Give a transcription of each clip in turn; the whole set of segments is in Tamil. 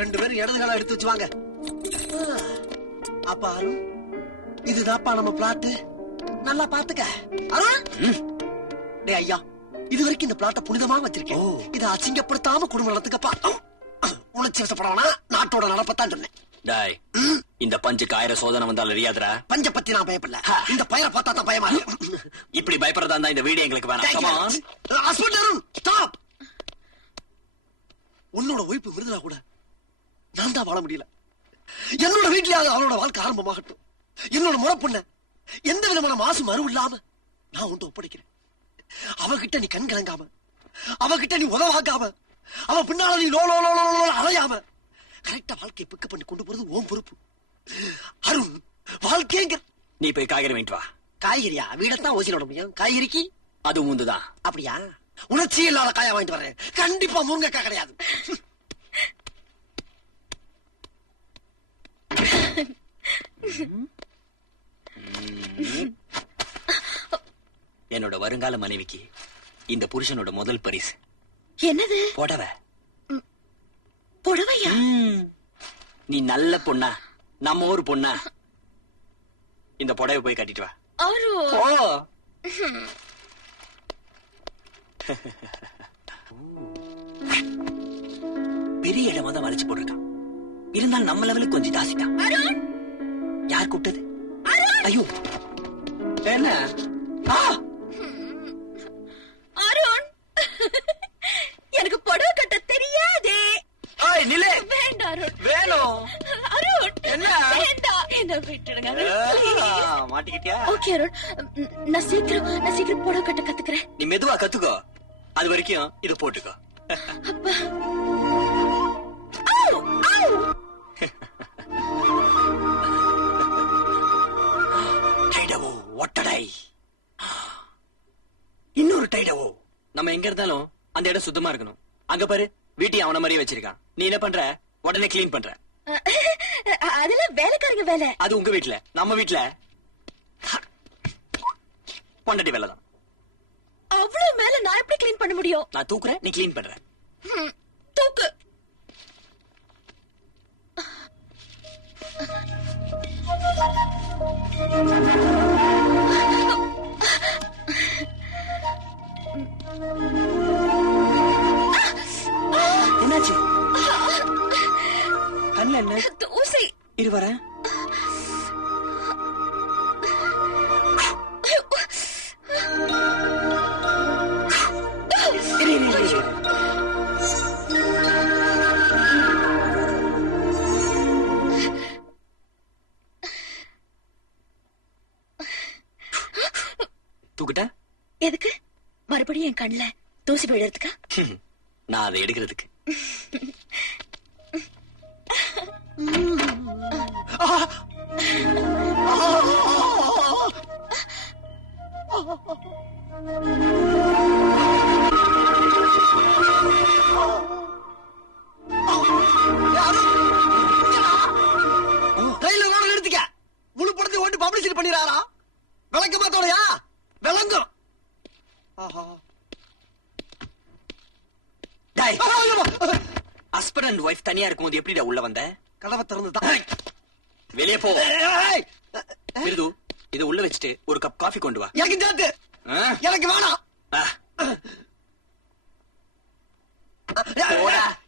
2 பேரும் இடது காலம் எடுத்து வச்சு வாங்க. அப்ப அருண், இதுதான்ப்பா நம்ம பிளாட்டு. நல்லா பாத்துக்க அருண். டே ஐயா, இது வரைக்கும் இந்த பிளாட்ட புனிதமா வச்சிருக்கேன். இதை அசிங்கப்படுத்தாம குடும்பம் நடத்துக்கப்பா. உணர்ச்சி வசப்படவனா நாட்டோட நடப்பத்தான் சொன்னேன். டாய், இந்த பஞ்சுக்கு 1000 சோதனை வந்தாலும் அறியாதுரா. பஞ்ச பத்தி நான் பயப்படல, இந்த பயிரை பார்த்தா தான் பயமா இருக்கு. இப்படி பயப்படுறதா இருந்தா இந்த வீடியோ எங்களுக்கு வேணாம். Husband Arun, stop. உன்னோட ஒய்ப்பு விருதுல கூட நான் தான் வாழ முடியல. என்னோட வீட்லயாவது அவளோட வாழ்க்கை ஆரம்பமாகட்டும். என்னோட முறை பொண்ண எந்த விதமான மாசு மறு இல்லாம நான் உன்ட்ட ஒப்படைக்கிறேன். அவகிட்ட நீ கண் கலங்காம, அவகிட்ட நீ உதவாக்காம, அவ பின்னால நீ லோ லோ லோ லோ அலையாம கரெக்டா வாழ்க்கையை பிக்கப் பண்ணி கொண்டு போறது உன் பொறுப்பு. அருண், வாழ்க்கைங்க. நீ போய் காய்கறி வாங்கிட்டு வா. காய்கறியா? வீடத்தான் ஓசியோட முடியும். காய்கறிக்கு அது முந்துதான். அப்படியா? உணர்ச்சி இல்லாத காய வாங்கிட்டு வரேன். கண்டிப்பா முருங்கைக்காய் கிடையாது. என்னோட வருங்கால மனைவிக்கு இந்த புருஷனோட முதல் பரிசு. என்னது? புடவை. புடவையா? நீ நல்ல பொண்ணா, நம்ம ஊர் பொண்ணா, இந்த புடவை போய் கட்டிட்டு வா. பெரிய இடமா தான் வளைச்சு போட்டிருக்கான். இருந்தாலும் நம்ம லெவலுக்கு கொஞ்சம் ஜாஸ்திதான். யார் கூப்பிட்டது? ஐயோ, என்ன? அருண், எனக்கு புடவை கட்ட தெரியாதே. நிலே, வேண்டாம் அருண். வேணும். அருண், என்ன? வேண்டாம், என்ன விட்டுடுங்க அருண். மாட்டிக்கிட்டியா? ஓகே அருண், நான் சீக்கிரம் புடவை கட்ட கத்துக்கிறேன். நீ மெதுவா கத்துக்கோ. அது வரைக்கும் இத போட்டுக்கோ. அப்பா. ஆவ், ஆவ். டைடவோ, ஒட்டடை. இன்னொரு டைடவோ. நம்ம எங்க இருந்தாலும் அந்த இடம் சுத்தமா இருக்கணும். அங்க பாரு, வீட்டையும் அவன மாதிரியே வச்சிருக்கான். நீ என்ன பண்ற? உடனே கிளீன் பண்ற. அதெல்லாம் வேலைக்காரங்க வேலை. அது உங்க வீட்டுல. நம்ம வீட்டுல பொண்டாட்டி வேலை தான். அவ்வளவு மேல நான் எப்படி கிளீன் பண்ண முடியும்? நான் தூக்குறேன், நீ கிளீன் பண்ற. தூக்கு. என்னாச்சு? கண்ணுல என்ன? தூசி. இரு வரேன். தூக்கிட்ட? எதுக்கு? மறுபடியும் என் கண்ணுல தூசி போயிடுறதுக்கா? நான் அதை எடுக்கிறதுக்கு. எடுத்துக்க. முழு படத்தை ஓட்டு பப்ளிசிட்டி பண்ணிடுறாரா? விளக்கமாத்தோடையா? விளங்கும். ஹஸ்பண்ட் அண்ட் ஒய்ஃப் தனியா இருக்கும்போது எப்படிடா உள்ள வந்த? கதவை திறந்துதான். வெளியே போ. மிருது, இதை உள்ள வச்சுட்டு ஒரு கப் காஃபி கொண்டு வா. எனக்கு சேர்த்து. எனக்கு வேணாம்.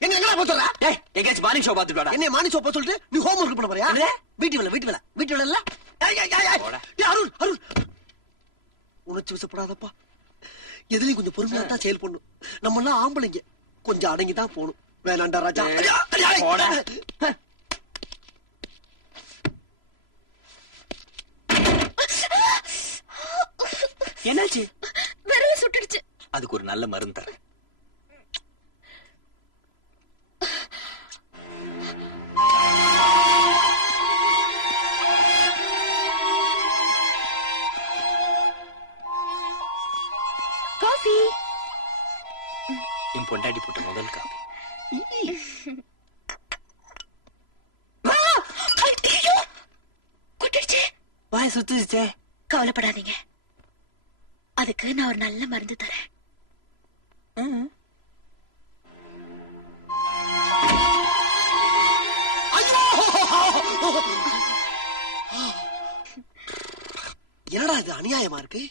என்ன எங்கடா போய் சொல்ற? எங்கேயாச்சும் மார்னிங் ஷோ பாத்துட்டு வாடா. என்ன மார்னிங் ஷோ போய் சொல்லிட்டு நீ ஹோம் ஒர்க் பண்ண போறியா? வீட்டு வேலை இல்ல. அருண், அருண், உணர்ச்சி வசப்படாதப்பா. எதுலயும் கொஞ்சம் பொறுமையா தான் செயல் பண்ணும். நம்ம எல்லாம் ஆம்பளைங்க, கொஞ்சம் அடங்கிதான் போகணும். வேணாண்டா ராஜா. என்னாச்சு? விரல சுட்டுடுச்சு. அதுக்கு ஒரு நல்ல மருந்து தரேன். காஃபி. என் பொண்டாட்டி போட்ட முதல் காஃபி. வாய் சுத்துச்சே. கவலைப்படாதீங்க, அதுக்கு நான் ஒரு நல்ல மருந்து தரேன். அநியாயமா இருக்கு.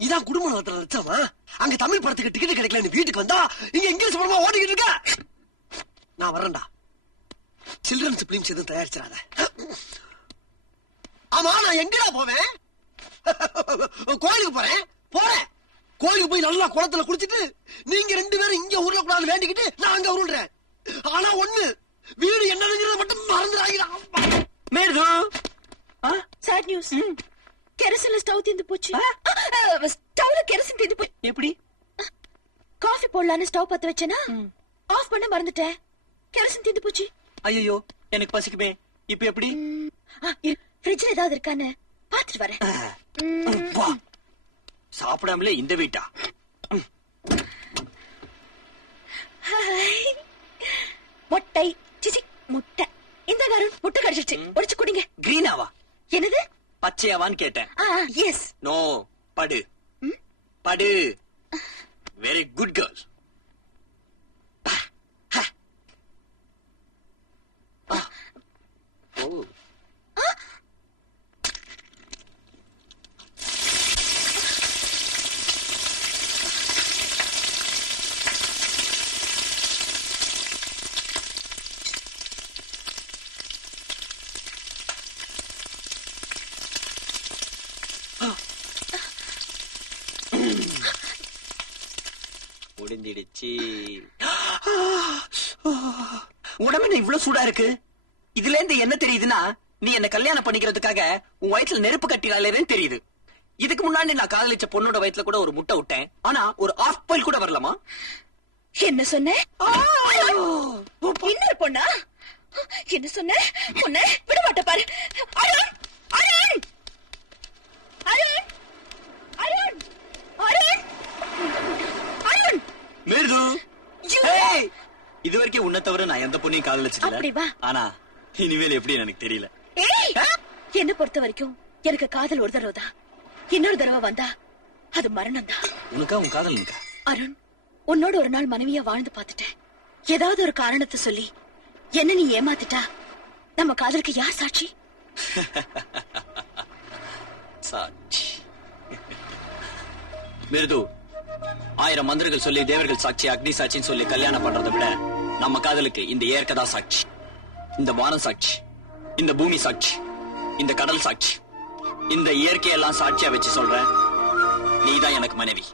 இதான் குடும்ப நடத்துற லட்சமா? அங்க தமிழ் படத்துக்கு டிக்கெட் கிடைக்கல, வீட்டுக்கு வந்தா இங்க இங்கிலீஷ் படமா ஓடிக்கிட்டு இருக்க. நான் வரேன்டா. சில்ட்ரன்ஸ் பிலிம்ஸ் எதுவும் தயாரிச்சிடாத. ஆமா, நான் எங்கடா போவேன்? கோயிலுக்கு போறேன். கோயிலுக்கு போய் நல்லா குளத்துல குளிச்சுட்டு நீங்க 2 பேரும் இங்க ஊர்ல கூடாது வேண்டிக்கிட்டு நான் அங்க உருள்றேன். ஆனா ஒண்ணு, வீடு என்னதுங்கிறத மட்டும் மறந்துடாதீங்களா. மேது சாட் நியூஸ். கெரசின்ல ஸ்டவ் தீந்து போச்சு. ஸ்டவ்ல கெரசின் தீந்து போச்சு. எப்படி? காஃபி போடலான்னு ஸ்டவ் பத்த வச்சேனா ஆஃப் பண்ண மறந்துட்டேன். கெரசின் தீந்து போச்சு. ஐயோ, எனக்கு பசிக்குமே. இப்ப எப்படி? ஃப்ரிட்ஜ்ல ஏதாவது இருக்கான்னு பாத்துட்டு வரேன். வா. சாப்பிடாமலே இந்த வீட்டா? மொட்டை சிச்சி முட்டை. இந்த கருண் முட்டை கடிச்சிருச்சு, உடைச்சு குடிங்க. கிரீனாவா? என்னது? பச்சையாவான்னு கேட்டேன். எஸ். நோ, படு படு. Very good girl. முடிஞ்சிடுச்சு. உடம்பு என்ன இவ்வளவு சூடா இருக்கு? இதுல இருந்து என்ன தெரியுதுன்னா, நீ என்ன கல்யாணம் பண்ணிக்கிறதுக்காக உன் வயிற்றுல நெருப்பு கட்டினாலேன்னு தெரியுது. இதுக்கு முன்னாடி நான் காதலிச்ச பொண்ணோட வயிற்றுல கூட ஒரு முட்டை விட்டேன். ஆனா ஒரு ஆஃப் பாயில் கூட வரலாமா? என்ன சொன்ன? இன்னொரு பொண்ணா? என்ன சொன்ன? உன்னை விட மாட்ட பாரு. அருண், அருண், அருண், அருண், அருண், அருண். மேது, இது வரைக்கும் உன்னை தவிர நான் எந்த பொண்ணையும் காதலிச்சதில்ல. ஆனா இனிமேல் எப்படி எனக்கு தெரியல. என்ன பொறுத்த வரைக்கும் எனக்கு காதல் ஒரு தடவை தான். இன்னொரு தடவை வந்தா அது மரணம் தான். உனக்கா உன் காதல்? அருண், உன்னோட ஒரு நாள் மனைவியா வாழ்ந்து பார்த்துட்டேன். ஏதாவது ஒரு காரணத்தை சொல்லி என்ன நீ ஏமாத்திட்டா நம்ம காதலுக்கு யார் சாட்சி? சாட்சி மிருது, 1000 மந்திரங்கள் சொல்லி தேவர்கள் சாட்சி, அக்னி சாட்சின்னு சொல்லி கல்யாணம் பண்றதை விட நம்ம காதலுக்கு இந்த ஏற்கதா சாட்சி, இந்த வானம் சாட்சி, இந்த பூமி சாட்சி, இந்த கடல் சாட்சி, இந்த இயற்கையெல்லாம் சாட்சியா வச்சு சொல்றேன். நீதான் எனக்கு மனைவி.